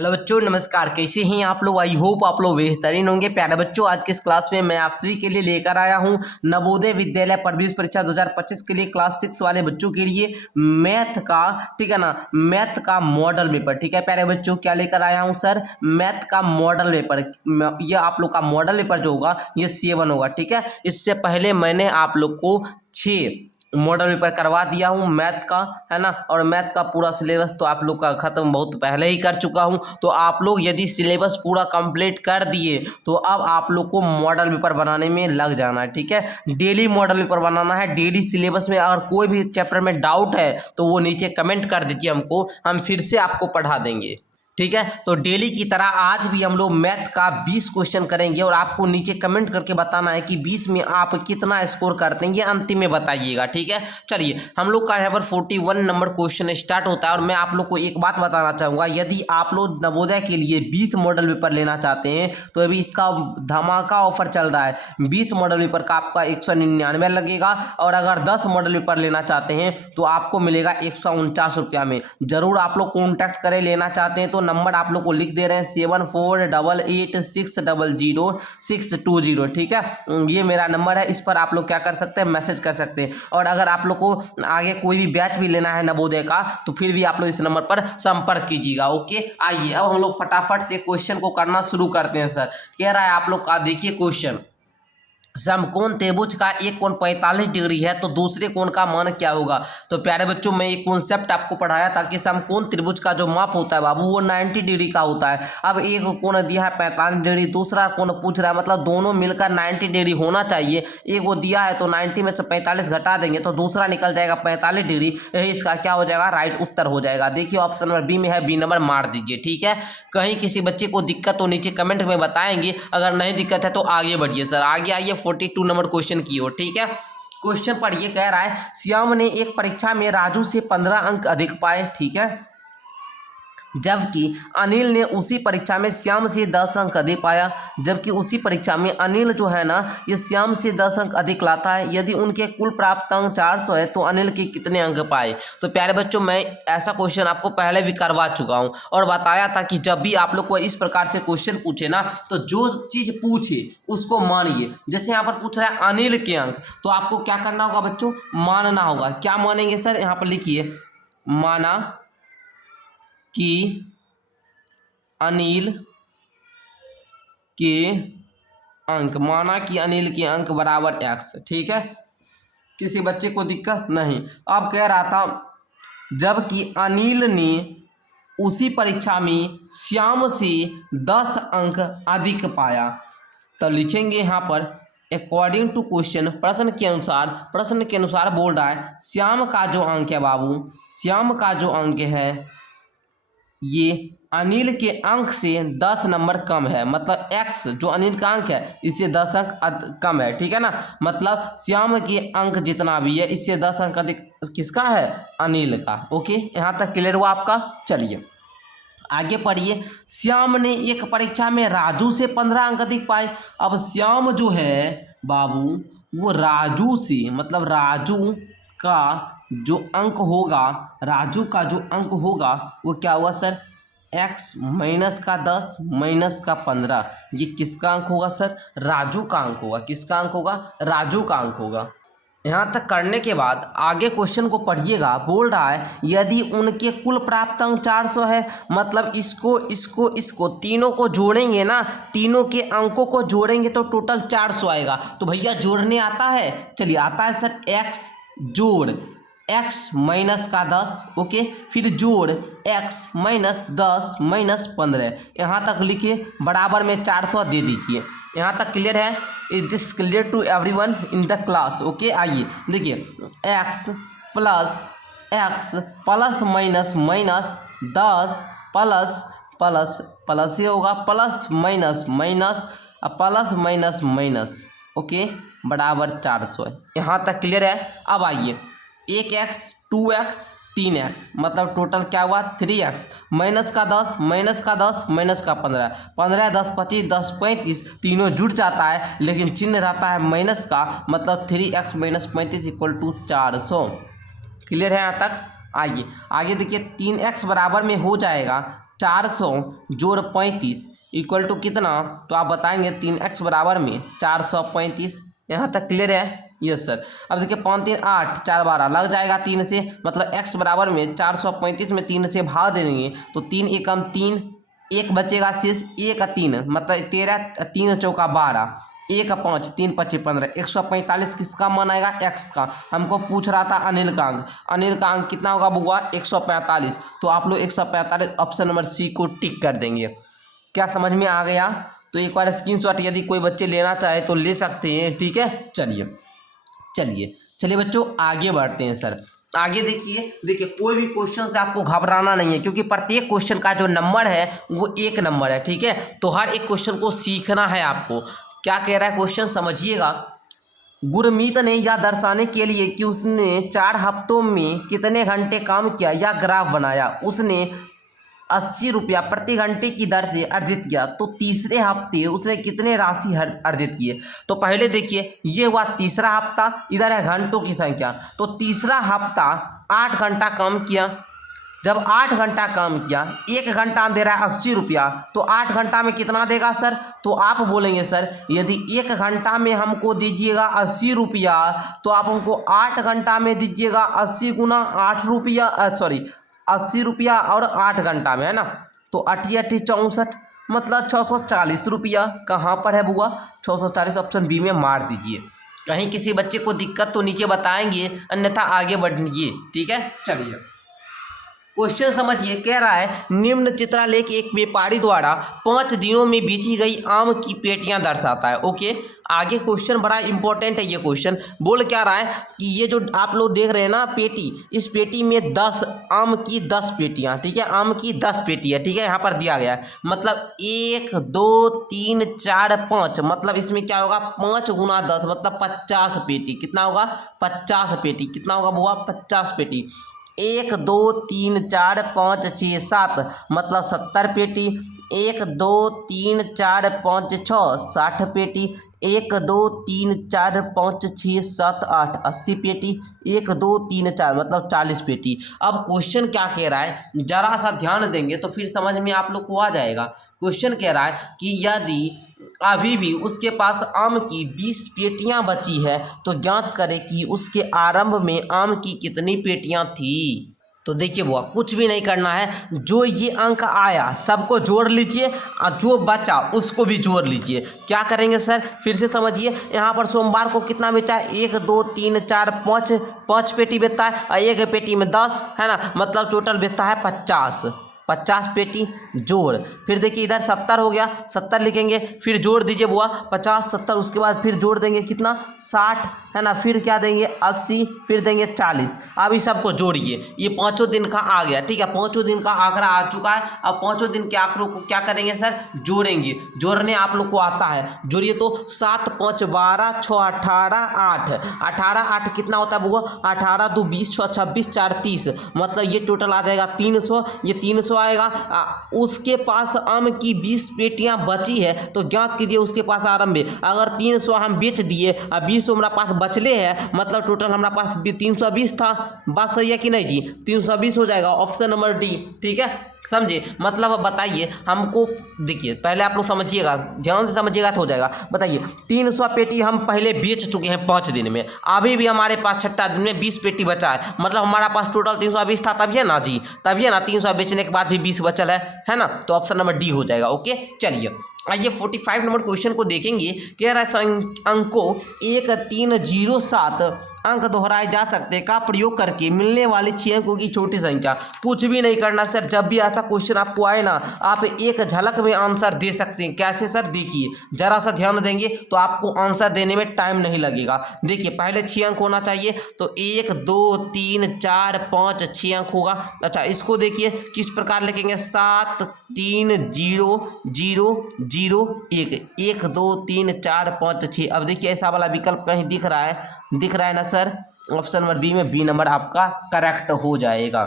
Hello बच्चों, नमस्कार। कैसे हैं आप लोग? आई होप आप लोग बेहतरीन होंगे। प्यारे बच्चों, आज के इस क्लास में मैं आप सभी के लिए लेकर आया हूं नवोदय विद्यालय प्रवेश परीक्षा 2025 के लिए क्लास 6 वाले बच्चों के लिए मैथ का, ठीक है ना, मैथ का मॉडल पेपर। ठीक है प्यारे बच्चों, क्या लेकर आया हूं सर? मैथ का मॉडल पेपर। ये आप लोग का मॉडल पेपर जो होगा ये 7 होगा। ठीक है, इससे पहले मैंने आप लोग को 6 मॉडल पेपर करवा दिया हूँ मैथ का, है ना। और मैथ का पूरा सिलेबस तो आप लोग का ख़त्म बहुत पहले ही कर चुका हूँ। तो आप लोग यदि सिलेबस पूरा कंप्लीट कर दिए तो अब आप लोग को मॉडल पेपर बनाने में लग जाना है। ठीक है, डेली मॉडल पेपर बनाना है। डेली सिलेबस में अगर कोई भी चैप्टर में डाउट है तो वो नीचे कमेंट कर दीजिए हमको, हम फिर से आपको पढ़ा देंगे। ठीक है, तो डेली की तरह आज भी हम लोग मैथ का 20 क्वेश्चन करेंगे और आपको नीचे कमेंट करके बताना है कि 20 में आप कितना स्कोर करते हैं, ये अंतिम में बताइएगा। ठीक है, चलिए हम लोग का यहाँ पर 41 नंबर क्वेश्चन स्टार्ट होता है। और मैं आप लोग को एक बात बताना चाहूँगा, यदि आप लोग नवोदय के लिए 20 मॉडल पेपर लेना चाहते हैं तो अभी इसका धमाका ऑफर चल रहा है। 20 मॉडल पेपर का आपका 199 लगेगा और अगर 10 मॉडल पेपर लेना चाहते हैं तो आपको मिलेगा 149 रुपया में। जरूर आप लोग कॉन्टैक्ट करें, लेना चाहते हैं तो नंबर आप लोग को लिख दे रहे हैं 7488600620। ठीक है, ये मेरा नंबर है, इस पर आप लोग क्या कर सकते हैं, मैसेज कर सकते हैं। और अगर आप लोग को आगे कोई भी बैच भी लेना है नवोदय का तो फिर भी आप लोग इस नंबर पर संपर्क कीजिएगा। ओके, आइए अब हम लोग फटाफट से क्वेश्चन को करना शुरू करते हैं। सर कह रहा है आप लोग का, देखिए क्वेश्चन, समकोण त्रिभुज का एक कोण 45 डिग्री है तो दूसरे कोण का मान क्या होगा। तो प्यारे बच्चों, मैं एक कॉन्सेप्ट आपको पढ़ाया था कि समकोण त्रिभुज का जो माप होता है बाबू वो 90 डिग्री का होता है। अब एक कोण दिया है 45 डिग्री, दूसरा कोण पूछ रहा है, मतलब दोनों मिलकर 90 डिग्री होना चाहिए। एक वो दिया है तो 90 में से 45 घटा देंगे तो दूसरा निकल जाएगा 45 डिग्री। यही इसका क्या हो जाएगा, राइट उत्तर हो जाएगा। देखिए ऑप्शन नंबर बी में है, बी नंबर मार दीजिए। ठीक है, कहीं किसी बच्चे को दिक्कत तो नीचे कमेंट में बताएंगे, अगर नहीं दिक्कत है तो आगे बढ़िए। सर आगे आइए 42 नंबर क्वेश्चन की ओर। ठीक है, क्वेश्चन पढ़िए। कह रहा है श्याम ने एक परीक्षा में राजू से 15 अंक अधिक पाए, ठीक है, जबकि अनिल ने उसी परीक्षा में श्याम से 10 अंक अधिक पाया। जबकि उसी परीक्षा में अनिल जो है ना ये श्याम से 10 अंक अधिक लाता है। यदि उनके कुल प्राप्त अंक 400 है तो अनिल के कितने अंक पाए। तो प्यारे बच्चों, मैं ऐसा क्वेश्चन आपको पहले भी करवा चुका हूं और बताया था कि जब भी आप लोग को इस प्रकार से क्वेश्चन पूछे ना तो जो चीज़ पूछे उसको मानिए। जैसे यहाँ पर पूछ रहा है अनिल के अंक, तो आपको क्या करना होगा बच्चों, मानना होगा। क्या मानेंगे सर, यहाँ पर लिखिए, माना कि अनिल के अंक, माना कि अनिल के अंक बराबर x। ठीक है, किसी बच्चे को दिक्कत नहीं। अब कह रहा था जबकि अनिल ने उसी परीक्षा में श्याम से 10 अंक अधिक पाया, तो लिखेंगे यहाँ पर अकॉर्डिंग टू क्वेश्चन, प्रश्न के अनुसार बोल रहा है श्याम का जो अंक है बाबू, श्याम का जो अंक है ये अनिल के अंक से 10 नंबर कम है। मतलब x जो अनिल का अंक है इससे 10 अंक कम है। ठीक है ना, मतलब श्याम के अंक जितना भी है इससे 10 अंक अधिक किसका है, अनिल का। ओके, यहाँ तक क्लियर हुआ आपका। चलिए आगे पढ़िए। श्याम ने एक परीक्षा में राजू से 15 अंक अधिक पाए। अब श्याम जो है बाबू वो राजू से, मतलब राजू का जो अंक होगा, राजू का जो अंक होगा वो क्या हुआ सर, x माइनस का 10 माइनस का 15। ये किसका अंक होगा सर, राजू का अंक होगा। किसका अंक होगा, राजू का अंक होगा। यहाँ तक करने के बाद आगे क्वेश्चन को पढ़िएगा। बोल रहा है यदि उनके कुल प्राप्त अंक 400 है, मतलब इसको तीनों को जोड़ेंगे ना, तीनों के अंकों को जोड़ेंगे तो टोटल 400 आएगा। तो भैया जोड़ने आता है, चलिए आता है सर। x जोड़ x माइनस का 10, ओके, फिर जोड़ x माइनस 10 माइनस 15, यहाँ तक लिखिए, बराबर में 400 दे दीजिए। यहाँ तक क्लियर है? Is this clear to everyone in the class? Okay, आइए देखिए, x plus minus minus 10 plus plus plus ये होगा, plus minus minus plus minus minus, okay, बराबर 400 है। यहाँ तक क्लियर है? अब आइए 1x 2x 3x, मतलब टोटल क्या हुआ 3x, माइनस का 10 माइनस का 10 माइनस का 15, 15 10 25 10 35, तीनों जुड़ जाता है लेकिन चिन्ह रहता है माइनस का, मतलब 3x minus 35 equal to 400। Clear है यहाँ तक? आइए आगे देखिए, 3x बराबर में हो जाएगा 400 जोड़ 35 इक्वल टू कितना, तो आप बताएंगे 3x बराबर में 435। यहाँ तक क्लियर है? Yes sir. अब देखिए 5 3 8 4 12 लग जाएगा 3 से, मतलब x बराबर में 435 में 3 से भाग दे देंगे तो 3 एकम 3, एक बचेगा शेष 1 3, मतलब 13 3 चौका 12, 1 5 3 25 15, 145 किसका मान आएगा, x का। हमको पूछ रहा था अनिल का अंक, अनिल का अंक कितना होगा बुआ, 145। तो आप लोग 145 ऑप्शन नंबर सी को टिक कर देंगे। क्या समझ में आ गया? तो एक बार स्क्रीनशॉट यदि कोई बच्चे लेना चाहे तो ले सकते हैं, ठीक है। चलिए बच्चों आगे बढ़ते हैं सर। आगे देखिए कोई भी क्वेश्चन से आपको घबराना नहीं है, क्योंकि प्रत्येक क्वेश्चन का जो नंबर है वो 1 नंबर है, ठीक है। तो हर एक क्वेश्चन को सीखना है आपको। क्या कह रहा है क्वेश्चन, समझिएगा। गुरमीत ने यह दर्शाने के लिए कि उसने 4 हफ्तों में कितने घंटे काम किया या ग्राफ बनाया, उसने 80 रुपया प्रति घंटे की दर से अर्जित किया, तो तीसरे हफ्ते उसने कितने राशि अर्जित किए। तो पहले देखिए ये हुआ तीसरा हफ्ता, इधर है घंटों की संख्या। तो तीसरा हफ्ता 8 घंटा काम किया। जब 8 घंटा काम किया, 1 घंटा दे रहा है 80 रुपया, तो 8 घंटा में कितना देगा सर। तो आप बोलेंगे सर यदि 1 घंटा में हमको दीजिएगा 80 रुपया, तो आप हमको 8 घंटा में दीजिएगा 80 गुना 8 रुपया, 80 रुपया और 8 घंटा में, है ना। तो 8 8 64, मतलब 640 रुपया। कहाँ पर है बुआ, 640 ऑप्शन बी में मार दीजिए। कहीं किसी बच्चे को दिक्कत तो नीचे बताएंगे, अन्यथा आगे बढ़िए, ठीक है। चलिए क्वेश्चन समझिए। कह रहा है निम्न चित्रालेख एक व्यापारी द्वारा 5 दिनों में बेची गई आम की पेटियां दर्शाता है। ओके, आगे क्वेश्चन बड़ा इंपॉर्टेंट है। ये क्वेश्चन बोल क्या रहा है कि ये जो आप लोग देख रहे हैं ना पेटी, इस पेटी में 10 आम की 10 पेटियां, ठीक है, आम की 10 पेटी है, ठीक है, यहाँ पर दिया गया है। मतलब 1 2 3 4 5, मतलब इसमें क्या होगा 5 गुना 10, मतलब 50 पेटी। कितना होगा, 50 पेटी। कितना होगा बुआ, 50 पेटी। 1 2 3 4 5 6 7, मतलब 70 पेटी। 1 2 3 4 5 6 60 पेटी। 1 2 3 4 5 6 7 8 80 पेटी। 1 2 3 4, मतलब 40 पेटी। अब क्वेश्चन क्या कह रहा है, जरा सा ध्यान देंगे तो फिर समझ में आप लोग को आ जाएगा। क्वेश्चन कह रहा है कि यदि अभी भी उसके पास आम की 20 पेटियां बची है, तो ज्ञात करें कि उसके आरंभ में आम की कितनी पेटियां थी। तो देखिए बुआ कुछ भी नहीं करना है, जो ये अंक आया सबको जोड़ लीजिए और जो बचा उसको भी जोड़ लीजिए। क्या करेंगे सर, फिर से समझिए। यहाँ पर सोमवार को कितना बेचा है, 1 2 3 4 5 पेटी बेचता है और एक पेटी में 10, है ना, मतलब टोटल बेचता है 50 पेटी। जोड़, फिर देखिए इधर 70 हो गया, 70 लिखेंगे, फिर जोड़ दीजिए बुआ 50 70, उसके बाद फिर जोड़ देंगे कितना 60, है ना, फिर क्या देंगे 80, फिर देंगे 40। अब इस सबको जोड़िए, ये 5 दिन का आ गया, ठीक है, 5 दिन का आंकड़ा आ चुका है। अब 5 दिन के आंकड़ों को क्या करेंगे सर, जोड़ेंगे। जोड़ने आप लोग को आता है, जोड़िए तो 7 5 12 6 18 8, 18 8 कितना होता है बुआ, 18 2 20 6 26 4 30, मतलब ये टोटल आ जाएगा 300। ये 300 आएगा। उसके पास आम की 20 पेटियां बची है, तो ज्ञात कीजिए उसके पास आरंभ में। अगर 300 हम बेच दिए और 20 हमारा पास बचले हैं, मतलब टोटल हमारा पास 320 था। बात सही है कि नहीं जी, 320 हो जाएगा ऑप्शन नंबर डी, ठीक है, समझे। मतलब बताइए हमको, देखिए पहले आप लोग समझिएगा, ध्यान से समझिएगा तो हो जाएगा। बताइए 300 पेटी हम पहले बेच चुके हैं 5 दिन में, अभी भी हमारे पास 6ठा दिन में 20 पेटी बचा है, मतलब हमारा पास टोटल 320 था, तभी है ना जी, तभी है ना, 300 बेचने के बाद भी 20 बचल है ना। तो ऑप्शन नंबर डी हो जाएगा। ओके चलिए आइए 45 नंबर क्वेश्चन को देखेंगे। कह रहा है अंकों 1 3 0 7 अंक दोहराए जा सकते का प्रयोग करके मिलने वाली 6 अंकों की छोटी संख्या। कुछ भी नहीं करना सर, जब भी ऐसा क्वेश्चन आपको आए ना, आप एक झलक में आंसर दे सकते हैं। कैसे सर, देखिए जरा सा ध्यान देंगे तो आपको आंसर देने में टाइम नहीं लगेगा। देखिए पहले 6 अंक होना चाहिए, तो 1 2 3 4 5 6 अंक होगा। अच्छा इसको देखिए किस प्रकार लिखेंगे, 7 3 0 0 0 1 1 2 3 4 5 6। अब देखिए ऐसा वाला विकल्प कहीं दिख रहा है ना सर, ऑप्शन नंबर बी में बी नंबर आपका करेक्ट हो जाएगा।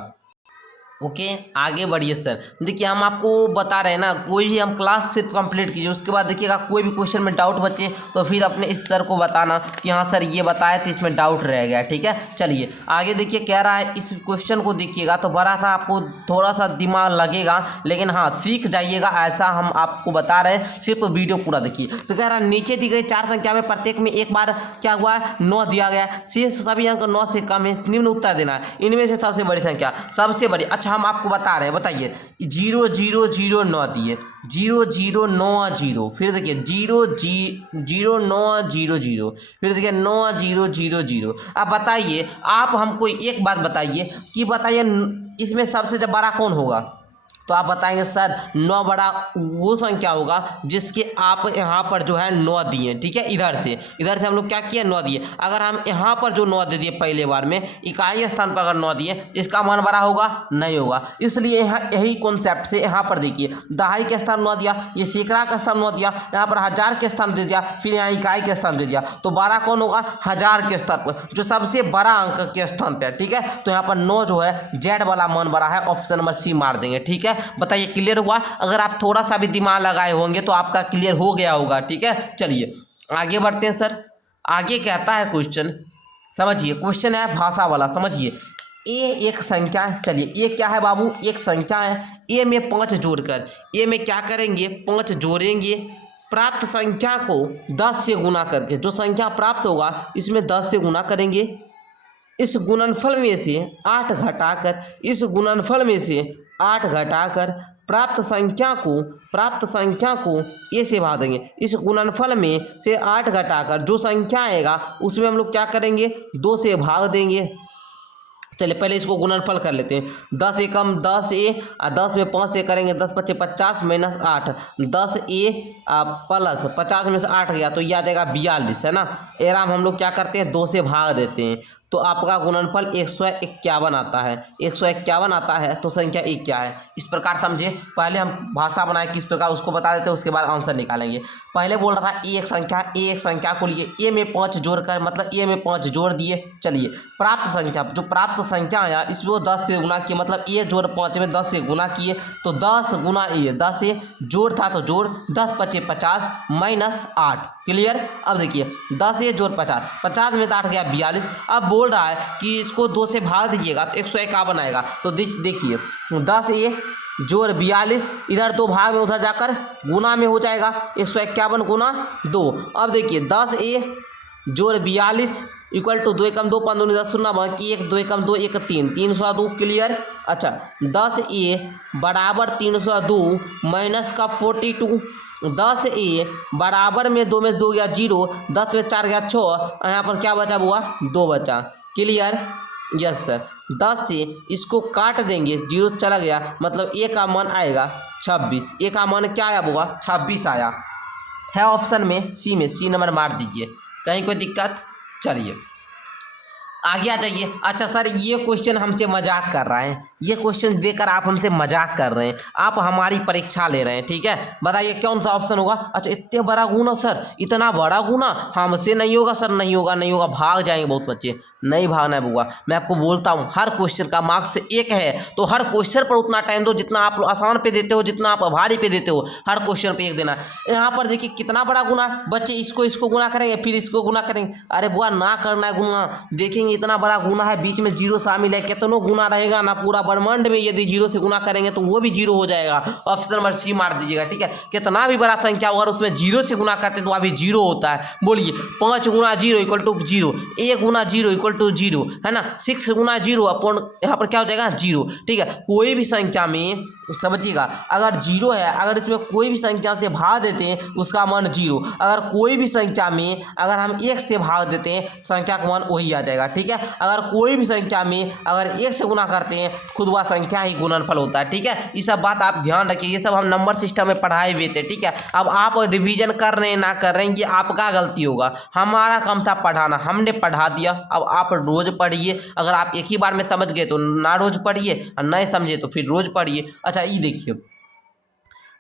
ओके आगे बढ़िए सर। देखिए हम आपको बता रहे हैं ना, कोई भी हम क्लास सिर्फ कंप्लीट कीजिए, उसके बाद देखिएगा कोई भी क्वेश्चन में डाउट बचे तो फिर अपने इस सर को बताना कि हाँ सर ये बताया तो इसमें डाउट रह गया। ठीक है, चलिए आगे देखिए कह रहा है, इस क्वेश्चन को देखिएगा तो बड़ा सा आपको थोड़ा सा दिमाग लगेगा, लेकिन हाँ सीख जाइएगा, ऐसा हम आपको बता रहे हैं, सिर्फ वीडियो पूरा देखिए। तो कह रहा है नीचे दी गई 4 संख्या में प्रत्येक में एक बार क्या हुआ 9 दिया गया, शेष सभी अंक 9 से कम है, निम्न उत्तर देना है, इनमें से सबसे बड़ी संख्या। सबसे बड़ी, अच्छा हम आपको बता रहे हैं, बताइए 0 0 0 9 दिए, 0 0 9 0, फिर देखिए 0 0 9 0 0, फिर देखिए 9 0 0 0। अब बताइए, आप हमको एक बात बताइए कि बताइए इसमें सबसे जब बड़ा कौन होगा, तो आप बताएंगे सर 9 बड़ा वो संख्या होगा जिसके आप यहाँ पर जो है 9 दिए। ठीक है, इधर से हम लोग क्या किए 9 दिए। अगर हम यहाँ पर जो 9 दे दिए पहले बार में, इकाई स्थान पर अगर 9 दिए, इसका मान बड़ा होगा नहीं होगा। इसलिए यहाँ यही कॉन्सेप्ट से यहाँ पर देखिए दहाई के स्थान 9 दिया, ये सैकड़ा का स्थान 9 दिया, यहाँ पर हजार के स्थान दे दिया, फिर यहाँ इकाई के स्थान दे दिया, तो बड़ा कौन होगा 1000 के स्थान पर, जो सबसे बड़ा अंक के स्थान पर। ठीक है, तो यहाँ पर 9 जो है जेड वाला मान बड़ा है, ऑप्शन नंबर सी मार देंगे। ठीक है, बताइए क्लियर हुआ? अगर आप थोड़ा सा भी दिमाग लगाए होंगे तो आपका क्लियर हो गया होगा। ठीक है, चलिए आगे बढ़ते हैं सर। आगे कहता है क्वेश्चन, समझिए क्वेश्चन है भाषा वाला, समझिए। ए एक संख्या है, चलिए ए क्या है बाबू, एक संख्या है, ए में 5 जोड़कर, ए में क्या करेंगे 5 जोड़ेंगे, प्राप्त संख्या को 10 से गुना करके, जो संख्या प्राप्त होगा इसमें 10 से गुना करेंगे, इस गुणनफल में से 8 घटाकर, इस गुणनफल में से 8 घटाकर प्राप्त संख्या को ए से भाग देंगे। इस गुणनफल में से 8 घटाकर जो संख्या आएगा उसमें हम लोग क्या करेंगे 2 से भाग देंगे। चलिए पहले इसको गुणनफल कर लेते हैं। 10 एकम 10 ए, 10 में 5 से करेंगे 10 पच्चे 50 माइनस 8, 10 ए प्लस 50 में से 8 गया तो ये आ जाएगा 42, है ना। एराम हम लोग क्या करते हैं 2 से भाग देते हैं, तो आपका गुणनफल 151 आता है। 151 आता है तो संख्या ए क्या है, इस प्रकार समझे। पहले हम भाषा बनाए किस प्रकार उसको बता देते हैं, उसके बाद आंसर निकालेंगे। पहले बोल रहा था ए एक संख्या को लिए ए में 5 जोड़कर, मतलब ए में 5 जोड़ दिए। चलिए प्राप्त संख्या, जो प्राप्त संख्या आया इसमें 10 से गुना किए, मतलब ए जोड़ 5 में 10 से गुना किए, तो 10 गुना ए, 10 से जोड़ था तो जोड़, 10 पच्चे 50 माइनस 8, क्लियर। अब देखिए 10 ए जोड़ 50, 50 में 8 गया 42। अब बोल रहा है कि इसको 2 से भाग दीजिएगा तो 151 आएगा। तो देखिए 10 ए जोड़ 42, इधर 2 भाग में उधर जाकर गुना में हो जाएगा, 151 गुना 2। अब देखिए 10 ए जोड़ 42 इक्वल टू 2 एकम 2 5 दूनी 10 शून्य बाकी 1 2 एकम 2 1 3 302, क्लियर। अच्छा 10 ए बराबर 302 माइनस का 42, 10 ए बराबर में 2 में 2 गया 0, 10 में 4 गया 6, यहाँ पर क्या बचा हुआ 2 बचा, क्लियर। यस सर, 10 से इसको काट देंगे, 0 चला गया, मतलब ए का मान आएगा 26। ए का मान क्या आया होगा 26 आया है, ऑप्शन में सी नंबर मार दीजिए, कहीं कोई दिक्कत। चलिए आगे आ जाइए। अच्छा सर ये क्वेश्चन हमसे मजाक कर रहा है, ये क्वेश्चन देकर आप हमसे मजाक कर रहे हैं, आप हमारी परीक्षा ले रहे हैं। ठीक है, बताइए कौन सा ऑप्शन होगा। अच्छा इतने बड़ा गुना सर, इतना बड़ा गुना हमसे नहीं होगा सर, नहीं होगा, भाग जाएंगे बहुत बच्चे। नहीं भागना है बुआ, मैं आपको बोलता हूँ हर क्वेश्चन का मार्क्स 1 है, तो हर क्वेश्चन पर उतना टाइम दो जितना आप आसान पे देते हो, जितना आप भारी पे देते हो, हर क्वेश्चन पे 1 देना। यहाँ पर देखिए कितना बड़ा गुना, बच्चे इसको गुना करेंगे फिर इसको गुना करेंगे, अरे बुआ ना करना है गुना, देखेंगे इतना बड़ा गुना है, बीच में 0 शामिल है, कितनों गुना रहेगा ना, पूरा ब्रह्मांड में यदि 0 से गुना करेंगे तो वो भी 0 हो जाएगा। ऑप्शन नंबर सी मार दीजिएगा। ठीक है, कितना भी बड़ा संख्या होगा उसमें 0 से गुना करते हैं तो अभी 0 होता है। बोलिए 5 गुना 0 इक्वल टू 0, 1 गुना 0 इक्वल टू 0, है ना। 6 गुना 0 अपॉन यहाँ पर क्या हो जाएगा 0। ठीक है, कोई भी संख्या में समझिएगा अगर 0 है, अगर इसमें कोई भी संख्या से भाग देते हैं उसका मान 0, अगर कोई भी संख्या में अगर हम 1 से भाग देते हैं संख्या का मान वही आ जाएगा। ठीक है, अगर कोई भी संख्या में अगर 1 से गुना करते हैं खुद वह संख्या ही गुणनफल होता है। ठीक है, ये सब बात आप ध्यान रखिए, ये सब हम नंबर सिस्टम में पढ़ाए हुए थे। ठीक है, अब आप रिवीजन कर रहे हैं ना कर रहे हैं ये आपका गलती होगा, हमारा काम था पढ़ाना, हमने पढ़ा दिया। अब आप रोज पढ़िए, अगर आप एक ही बार में समझ गए तो ना रोज पढ़िए, और नहीं समझे तो फिर रोज पढ़िए। अच्छा ये देखिए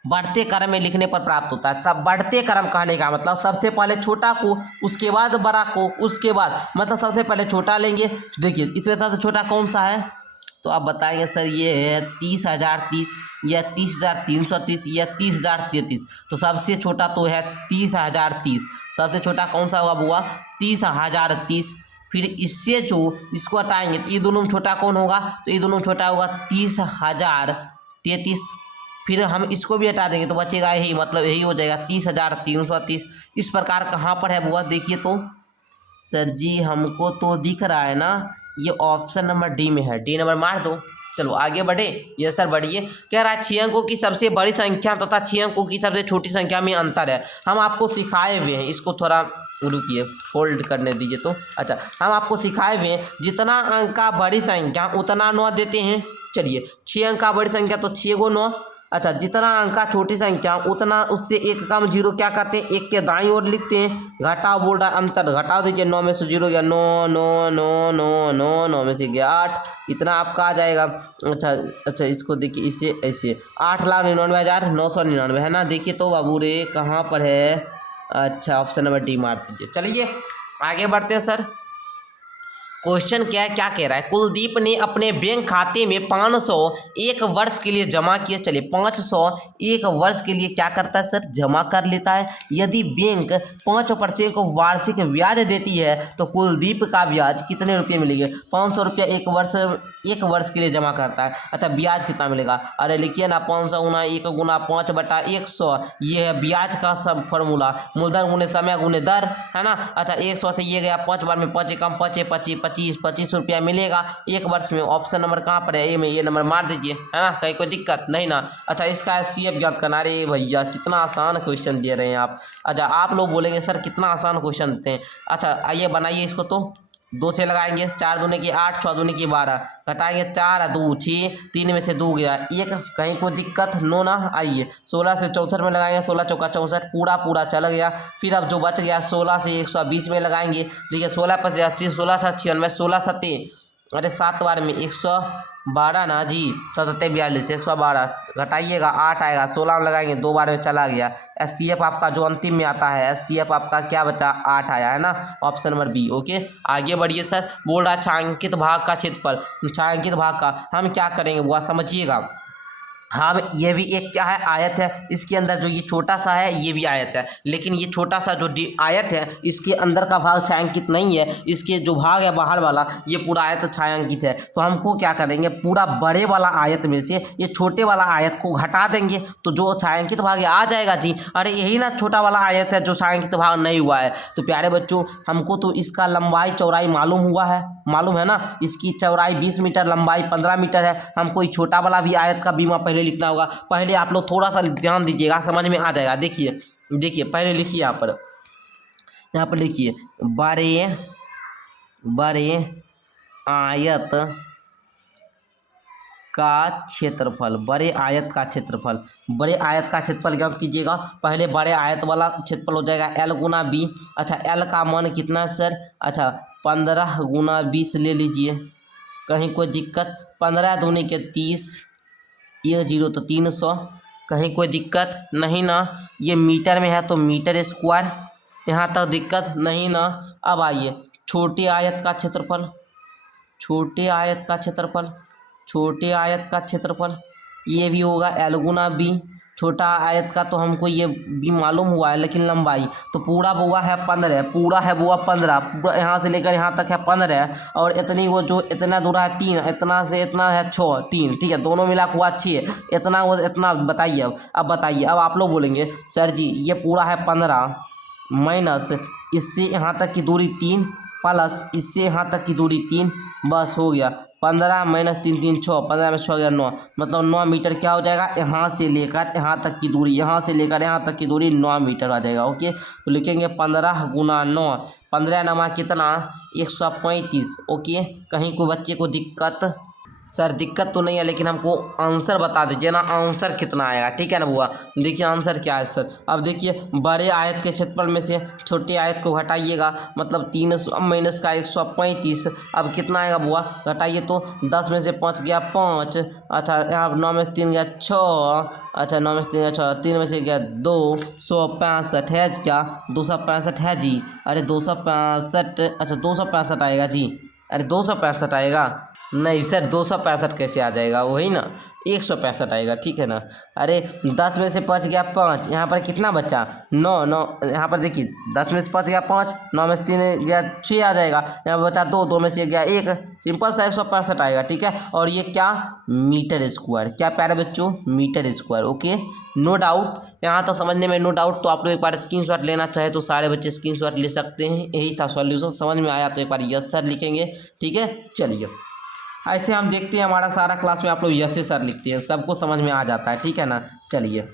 बढ़ते क्रम में लिखने पर प्राप्त होता है। तब बढ़ते क्रम कहने का मतलब सबसे पहले छोटा को, उसके बाद बड़ा को, उसके बाद मतलब सबसे पहले छोटा लेंगे। देखिए इसमें सबसे छोटा कौन सा है तो आप बताएंगे सर ये है 30,030 या 30,330 या 30,033। तो सबसे छोटा तो है 30,030। सबसे छोटा कौन सा होगा बुआ? 30,030। फिर इससे जो इसको हटाएंगे तो ये दोनों में छोटा कौन होगा? तो ये दोनों में छोटा होगा 30,033। फिर हम इसको भी हटा देंगे तो बचेगा यही, मतलब यही हो जाएगा 30,330। इस प्रकार कहाँ पर है बुआ? देखिए तो सर जी हमको तो दिख रहा है ना, ये ऑप्शन नंबर डी में है। डी नंबर मार दो। चलो आगे बढ़े। ये सर बढ़िए। कह रहा है 6 अंकों की सबसे बड़ी संख्या तथा 6 अंकों की सबसे छोटी संख्या में अंतर है। हम आपको सिखाए हुए हैं, इसको थोड़ा रुकिए फोल्ड करने दीजिए। तो अच्छा, हम आपको सिखाए हुए हैं जितना अंक का बड़ी संख्या उतना 9 देते हैं। चलिए 6 अंक का बड़ी संख्या तो 6 गो 9। अच्छा, जितना अंक का छोटी संख्या उतना उससे एक कम जीरो क्या करते हैं? एक के दाईं ओर लिखते हैं। घटाओ बोल रहा है, अंतर घटाओ दीजिए। 9 में से 0 गया 9, 9, 9, 9, 9, 9 में से गया 8। इतना आपका आ जाएगा। अच्छा इसको देखिए, इसे ऐसे 8,99,999 है ना। देखिए तो बाबू रे कहाँ पर है? अच्छा ऑप्शन नंबर डी मार दीजिए। चलिए आगे बढ़ते हैं सर। क्वेश्चन क्या कह रहा है? कुलदीप ने अपने बैंक खाते में 500 एक वर्ष के लिए जमा किए। चलिए 500 एक वर्ष के लिए क्या करता है सर? जमा कर लेता है। यदि बैंक 5% को वार्षिक ब्याज देती है तो कुलदीप का ब्याज कितने रुपये मिलेंगे? 500 रुपया एक वर्ष के लिए जमा करता है। अच्छा ब्याज कितना मिलेगा? अरे लिखिए ना, 500 गुना 1 गुना 5/100। ये है ब्याज का सब फॉर्मूला। मूलधन गुने समय गुने दर, है ना। अच्छा 100 से ये गया 5 बार में 5 कम 25 रुपया मिलेगा एक वर्ष में। ऑप्शन नंबर कहाँ पर है? ए में। ये नंबर मार दीजिए, है ना। कहीं कोई दिक्कत नहीं ना। अच्छा इसका CF ज्ञात करना। अरे भैया कितना आसान क्वेश्चन दे रहे हैं आप। अच्छा आप लोग बोलेंगे सर कितना आसान क्वेश्चन देते हैं। अच्छा आइए बनाइए इसको। तो 2 से लगाएंगे, 4 दूनी की 8, 6 दूनी की 12, घटाएंगे 4 2 6, 3 में से 2 गया 1। कहीं कोई दिक्कत नो ना। आइए 16 से 64 में लगाएंगे, 16 चौका 64 पूरा चल गया। फिर अब जो बच गया 16 से 120 में लगाएंगे। देखिए 16 पर 80, 16 से 96, 16 सत्ते, अरे 7 बार में 112 ना जी, 6 सत्ते 42, 112 घटाइएगा 8 आएगा। 16 में लगाएंगे 2 बार में चला गया। SCF आपका जो अंतिम में आता है, SCF आपका क्या बचा? 8 आया, है ना। Option number B. ओके आगे बढ़िए सर। बोल रहा है छायांकित भाग का क्षेत्रफल। छायांकित भाग का हम क्या करेंगे वो समझिएगा। हाँ ये भी एक क्या है? आयत है। इसके अंदर जो ये छोटा सा है ये भी आयत है, लेकिन ये छोटा सा जो आयत है इसके अंदर का भाग छायांकित नहीं है। इसके जो भाग है बाहर वाला ये पूरा आयत छायांकित है। तो हमको क्या करेंगे? पूरा बड़े वाला आयत में से ये छोटे वाला आयत को घटा देंगे तो जो छायांकित भाग आ जाएगा जी। अरे यही ना छोटा वाला आयत है जो छायांकित भाग नहीं हुआ है। तो प्यारे बच्चों हमको तो इसका लंबाई चौड़ाई मालूम है ना। इसकी चौड़ाई 20 मीटर, लंबाई 15 मीटर है। हमको छोटा वाला भी आयत का बीमा पहले लिखना होगा। पहले आप लोग थोड़ा सा ध्यान दीजिएगा, समझ में आ जाएगा। देखिए पहले लिखिए यहाँ पर लिखिए बड़े आयत का क्षेत्रफल। बड़े आयत का क्षेत्रफल क्या कीजिएगा? पहले बड़े आयत वाला क्षेत्रफल हो जाएगा L गुना B। अच्छा L का मान कितना है सर? अच्छा 15 गुना 20 ले लीजिए, कहीं कोई दिक्कत? 15 दूनी के 30, ये 0 तो 300, कहीं कोई दिक्कत नहीं ना। ये मीटर में है तो मीटर स्क्वायर, यहाँ तक दिक्कत नहीं ना। अब आइए छोटे आयत का क्षेत्रफल, ये भी होगा L गुना B। छोटा आयत का तो हमको ये भी मालूम हुआ है, लेकिन लंबाई तो पूरा हुआ है 15, पूरा यहाँ से लेकर यहाँ तक है 15, और इतनी वो जो इतना दूर है 3, इतना से इतना है 6, 3, ठीक है, दोनों मिला हुआ 6, इतना बताइए। अब बताइए, अब आप लोग बोलेंगे सर जी ये पूरा है 15 माइनस इससे यहाँ तक की दूरी 3 प्लस इससे यहाँ तक की दूरी 3, बस हो गया। 15 माइनस 3 3 6, 15 में 6 गया 9, मतलब 9 मीटर क्या हो जाएगा? यहाँ से लेकर यहाँ तक की दूरी 9 मीटर आ जाएगा। ओके तो लिखेंगे 15 गुना 9, 15 नमा कितना? 135। ओके कहीं कोई बच्चे को दिक्कत? सर दिक्कत तो नहीं है, लेकिन हमको आंसर बता दीजिए ना, आंसर कितना आएगा, ठीक है ना बुआ। देखिए आंसर क्या है सर। अब देखिए बड़े आयत के क्षेत्रफल में से छोटे आयत को घटाइएगा, मतलब 300 माइनस का 135। अब कितना आएगा बुआ? घटाइए तो 10 में से 5 गया 5, अच्छा यहाँ 9 में से 3 गया 6, अच्छा 9 में से 3 गया 6, 3 में से गया 265 है क्या? 265 है जी। अरे 265, अच्छा 265 आएगा जी। अरे 265 आएगा। नहीं सर 265 कैसे आ जाएगा, वही ना 165 आएगा, ठीक है ना। अरे 10 में से 5 गया 5, यहाँ पर कितना बचा 9, 9 यहाँ पर देखिए 10 में से 5 गया 5, 9 में से 3 गया 6 आ जाएगा, यहाँ पर बचा 2, 2 में से गया 1, सिंपल सा 165 आएगा, ठीक है। और ये क्या मीटर स्क्वायर, क्या प्यारे बच्चों metre square, okay no doubt. यहाँ तक समझने में नो डाउट। तो आप लोग एक बार स्क्रीनशॉट लेना चाहे तो सारे बच्चे स्क्रीनशॉट ले सकते हैं, यही था सॉल्यूशन। समझ में आया तो एक बार यस सर लिखेंगे, ठीक है। चलिए ऐसे हम देखते हैं हमारा सारा क्लास में आप लोग यस सर लिखते हैं, सबको समझ में आ जाता है, ठीक है ना। चलिए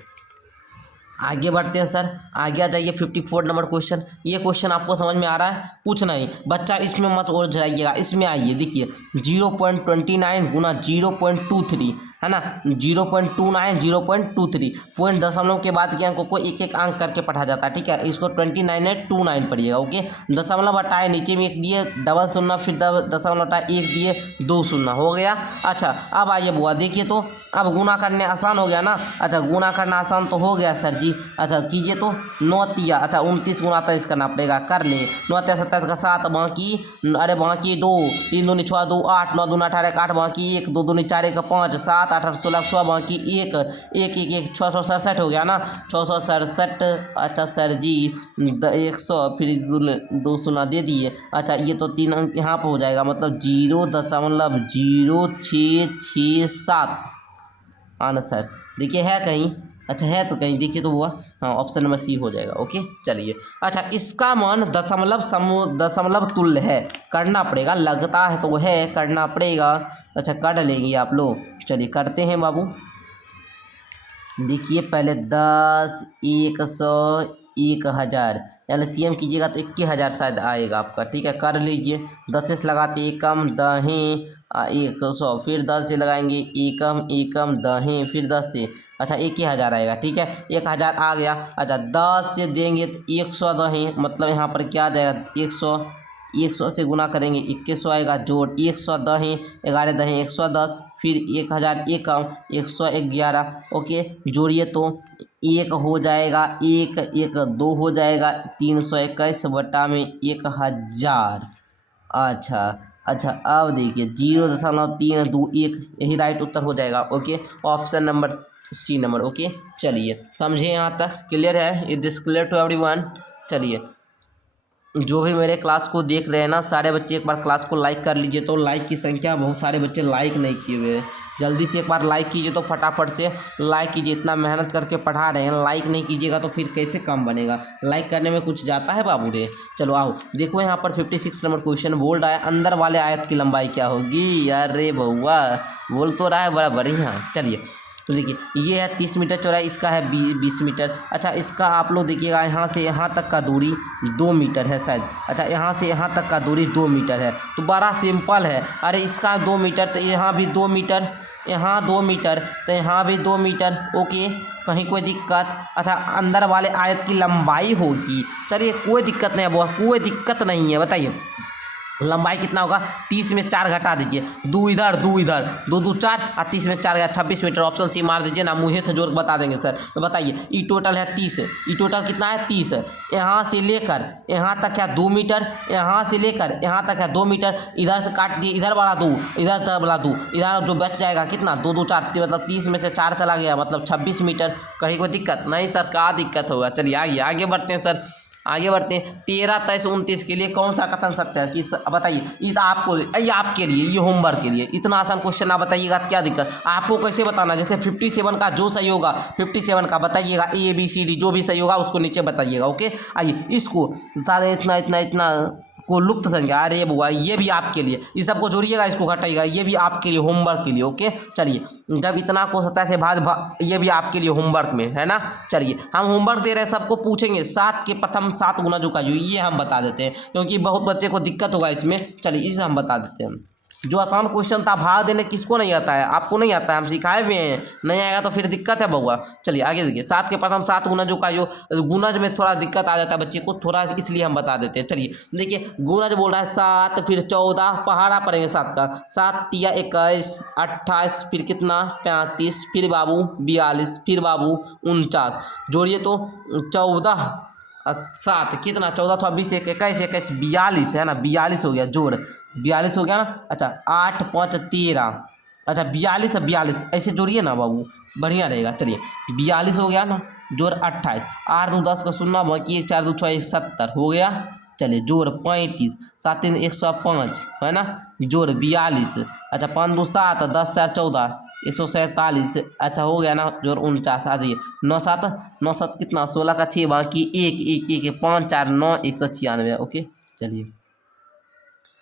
आगे बढ़ते हैं सर, आगे आ जाइए 54 नंबर क्वेश्चन। ये क्वेश्चन आपको समझ में आ रहा है, पूछना ही बच्चा, इसमें मत और जाइएगा, इसमें आइए देखिए 0.29 गुना 0.23 है ना, 0.29 0.23 पॉइंट दशमलव के बाद के अंकों को एक एक अंक करके पढ़ा जाता है, ठीक है। इसको 29 है 29 पढ़िएगा, ओके। दशमलव हटाए, नीचे में एक दिए डबल शून्य, फिर दशमलव हटाए एक दिए 2 शून्य हो गया। अच्छा अब आइए बुआ देखिए, तो अब गुना करने आसान हो गया ना। अच्छा गुना करना आसान तो हो गया सर जी। अच्छा कीजिए तो 9 तिया, अच्छा 29 गुना 23 करना पड़ेगा, कर ले। 9 तिया 27 का 7 बाकी, अरे बाकी 2, 3 दूनी 6 2 8, 9 दूना 18 8 बाकी 1, 2 दूनी 4 1 5, 7 8 16 16 बाकी 1 1 1 1 667 हो गया ना, 667। अच्छा सर जी 100 फिर 2 शून्य दे दिए। अच्छा ये तो 3 अंक यहाँ पर हो जाएगा, मतलब 0.0667 आंसर देखिए है कहीं, अच्छा है तो कहीं देखिए तो हुआ, हाँ ऑप्शन नंबर सी हो जाएगा, ओके। चलिए अच्छा इसका मान दशमलव तुल्य है, करना पड़ेगा, लगता है तो है करना पड़ेगा। अच्छा कर लेंगे आप लोग, चलिए करते हैं बाबू। देखिए पहले 10 100 1000 एलसीएम कीजिएगा तो 21,000 शायद आएगा आपका, ठीक है कर लीजिए। 10 से लगाते एकम दहें 100, फिर 10 से लगाएंगे एकम एकम दहें, फिर 10 से, अच्छा 21,000 आएगा, ठीक है 1000 आ गया। अच्छा 10 से देंगे तो 100 दहें, मतलब यहाँ पर क्या आ जाएगा 100 से गुना करेंगे 2100 आएगा, जोड़ 100 दहें 11 दहें 110, फिर 1000 एकम 111, ओके जोड़िए तो 1 हो जाएगा, 1 1 2 हो जाएगा, 321 बटा में 1000। अच्छा अच्छा अब देखिए 0.321 यही राइट उत्तर हो जाएगा, okay option number C number, okay. चलिए समझे यहाँ तक क्लियर है, is this clear to everyone. चलिए जो भी मेरे क्लास को देख रहे हैं ना सारे बच्चे एक बार क्लास को लाइक कर लीजिए, तो लाइक की संख्या बहुत सारे बच्चे लाइक नहीं किए हुए हैं, जल्दी से एक बार लाइक कीजिए, तो फटाफट से लाइक कीजिए, इतना मेहनत करके पढ़ा रहे हैं, लाइक नहीं कीजिएगा तो फिर कैसे काम बनेगा, लाइक करने में कुछ जाता है बाबू रे। चलो आओ देखो यहाँ पर 56 नंबर क्वेश्चन बोल रहा है अंदर वाले आयत की लंबाई क्या होगी। अरे बउआ बोल तो रहा है बड़ा बढ़िया। चलिए तो देखिए ये है 30 मीटर चौड़ाई, इसका है 20 मीटर। अच्छा इसका आप लोग देखिएगा यहाँ से यहाँ तक का दूरी 2 मीटर है शायद, अच्छा यहाँ से यहाँ तक का दूरी 2 मीटर है, तो बड़ा सिंपल है। अरे इसका 2 मीटर तो यहाँ भी 2 मीटर, यहाँ 2 मीटर तो यहाँ भी 2 मीटर, ओके कहीं कोई दिक्कत। अच्छा अंदर वाले आयत की लंबाई होगी, चलिए कोई दिक्कत नहीं है बहुत, कोई दिक्कत नहीं है। बताइए लंबाई कितना होगा, 30 में 4 घटा दीजिए, 2 इधर 2 इधर, 2 2 4 और 30 में 4 गया 26 मीटर, ऑप्शन सी मार दीजिए ना, मुँह से जोड़ बता देंगे सर। तो बताइए ई टोटल है 30, ई टोटल कितना है 30, यहाँ से लेकर यहाँ तक है 2 मीटर, यहाँ से लेकर यहाँ तक है 2 मीटर, इधर से काट दिए इधर वाला 2, इधर तक वाला 2, इधर जो बच जाएगा कितना 2 2 4, मतलब 30 में से 4 चला गया, मतलब 26 मीटर। कहीं कोई दिक्कत नहीं सर, क्या दिक्कत होगा। चलिए आइए आगे बढ़ते हैं सर, आगे बढ़ते हैं। 13 23 29 के लिए कौन सा कथन सत्य है कि बताइए, ये आपको ये आपके लिए ये होमवर्क के लिए इतना आसान क्वेश्चन आप बताइएगा तो क्या दिक्कत, आपको कैसे बताना, जैसे 57 का जो सही होगा 57 का बताइएगा, ABCD जो भी सही होगा उसको नीचे बताइएगा, ओके। आइए इसको इतना इतना इतना को लुप्त संख्या, अरे बुआ ये भी आपके लिए, ये सबको जोड़िएगा इसको घटाइएगा, ये भी आपके लिए होमवर्क के लिए, ओके। चलिए जब इतना को 27 से भाग ये भी आपके लिए होमवर्क में है ना। चलिए हम होमवर्क दे रहे हैं, सबको पूछेंगे 7 के प्रथम 7 गुना जो का ये हम बता देते हैं, क्योंकि बहुत बच्चे को दिक्कत होगा इसमें। चलिए इसे हम बता देते हैं, जो आसान क्वेश्चन था भाग देने किसको नहीं आता है, आपको नहीं आता है, हम सिखाए हुए हैं, नहीं आएगा तो फिर दिक्कत है बउआ। चलिए आगे देखिए 7 के प्रथम 7 गुना जो का जो गुणज में थोड़ा दिक्कत आ जाता है बच्चे को थोड़ा, इसलिए हम बता देते हैं। चलिए देखिए गुणज बोल रहा है 7 फिर 14 पहाड़ा पड़ेंगे 7 का, 7 तिया 21 28 फिर कितना 35 फिर बाबू 42 फिर बाबू 49, जोड़िए तो 14 7 कितना 14 26 21 21 42 है ना, 42 हो गया जोड़ 42 हो गया ना। अच्छा 8 5 13, अच्छा 42 है 42, ऐसे जोड़िए ना बाबू, बढ़िया रहेगा। चलिए 42 हो गया ना, जोड़ 28, 8 2 10 का 0 बाकी 1 4 2 6 70 हो गया। चलिए जोड़ 35, 7 3 105 है ना, जोड़ 42, अच्छा 5 2 7, 10 4 14, 147, अच्छा हो गया ना, जोड़ 49। आ जाइए 9 7 9 7 कितना, 16 का 6 बाकी 1 1 1 5 4 9 196। ओके चलिए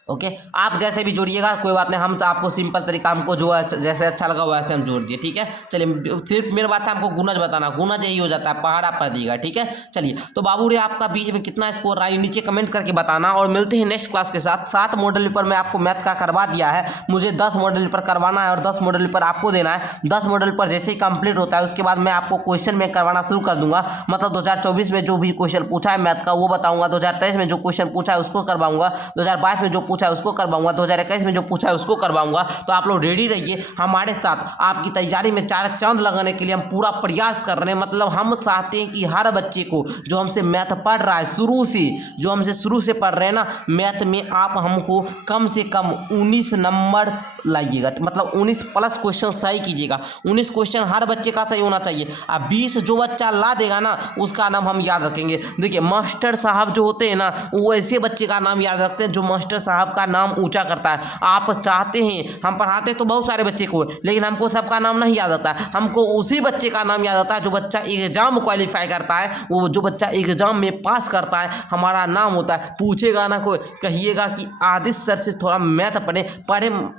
ओके, आप जैसे भी जोड़िएगा कोई बात नहीं, हम तो आपको सिंपल तरीका, हमको जो जैसे अच्छा लगा वैसे हम जोड़ दिए। ठीक है चलिए, सिर्फ मेन बात है हमको गुणज बताना, गुणज यही हो जाता है, पहाड़ा पर दिएगा। ठीक है चलिए, तो बाबू रे आपका बीच में कितना स्कोर रहा है नीचे कमेंट करके बताना, और मिलते हैं नेक्स्ट क्लास के साथ। 7 मॉडल पेपर मैं आपको मैथ का करवा दिया है, मुझे 10 मॉडल पेपर करवाना है और 10 मॉडल पेपर आपको देना है। 10 मॉडल पेपर जैसे ही कंप्लीट होता है उसके बाद मैं आपको क्वेश्चन में करवाना शुरू कर दूंगा, मतलब 2024 में जो भी क्वेश्चन पूछा है मैथ का वो बताऊंगा, 2023 में जो क्वेश्चन पूछा है उसको करवाऊंगा, 2022 में जो पूछा है उसको करवाऊंगा, 2021 में जो पूछा है उसको करवाऊंगा। तो आप लोग रेडी रहिए हमारे साथ, आपकी तैयारी में 4 चांद लगाने के लिए हम पूरा प्रयास कर रहे हैं। मतलब हम चाहते हैं कि हर बच्चे को जो हमसे मैथ पढ़ रहा है शुरू से, जो हमसे शुरू से पढ़ रहे हैं ना मैथ में, आप हमको कम से कम 19 नंबर लाइएगा, मतलब 19 प्लस क्वेश्चन सही कीजिएगा। 19 क्वेश्चन हर बच्चे का सही होना चाहिए। अब 20 जो बच्चा ला देगा ना उसका नाम हम याद रखेंगे। देखिए मास्टर साहब जो होते हैं ना वो ऐसे बच्चे का नाम याद रखते हैं जो मास्टर साहब का नाम ऊंचा करता है। आप चाहते हैं, हम पढ़ाते तो बहुत सारे बच्चे को, लेकिन हमको सबका नाम नहीं याद आता है, हमको उसी बच्चे का नाम याद आता है जो बच्चा एग्जाम क्वालिफाई करता है, वो जो बच्चा एग्जाम में पास करता है हमारा नाम होता है। पूछेगा ना कोई, कहिएगा कि आदित्य सर से थोड़ा मैथ पढ़े।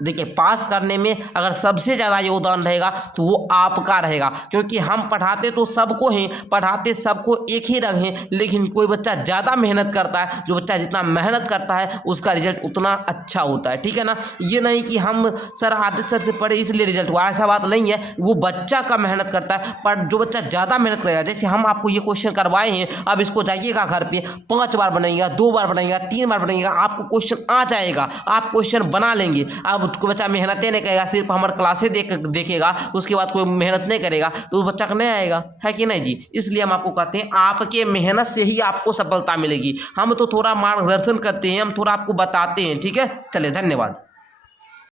देखिए पास करने में अगर सबसे ज़्यादा योगदान रहेगा तो वो आपका रहेगा, क्योंकि हम पढ़ाते तो सबको हैं, पढ़ाते सबको एक ही रंग हैं, लेकिन कोई बच्चा ज़्यादा मेहनत करता है, जो बच्चा जितना मेहनत करता है उसका रिजल्ट उतना अच्छा होता है। ठीक है ना, ये नहीं कि हम सर आदित्य सर से पढ़े इसलिए रिजल्ट हुआ, ऐसा बात नहीं है, वो बच्चा का मेहनत करता है। पर जो बच्चा ज़्यादा मेहनत करेगा, जैसे हम आपको ये क्वेश्चन करवाए हैं, अब इसको जाइएगा घर पे 5 बार बनाइएगा, 2 बार बनाइएगा, 3 बार बनाइएगा, आपको क्वेश्चन आ जाएगा, आप क्वेश्चन बना लेंगे। अब कोई बच्चा मेहनत नहीं करेगा, सिर्फ हमारे क्लासे देखेगा, उसके बाद कोई मेहनत नहीं करेगा तो उस बच्चा का नहीं आएगा, है कि नहीं जी। इसलिए हम आपको कहते हैं आपके मेहनत से ही आपको सफलता मिलेगी। हम तो थोड़ा मार्गदर्शन करते हैं, हम थोड़ा आपको बताते हैं। ठीक है चलिए धन्यवाद।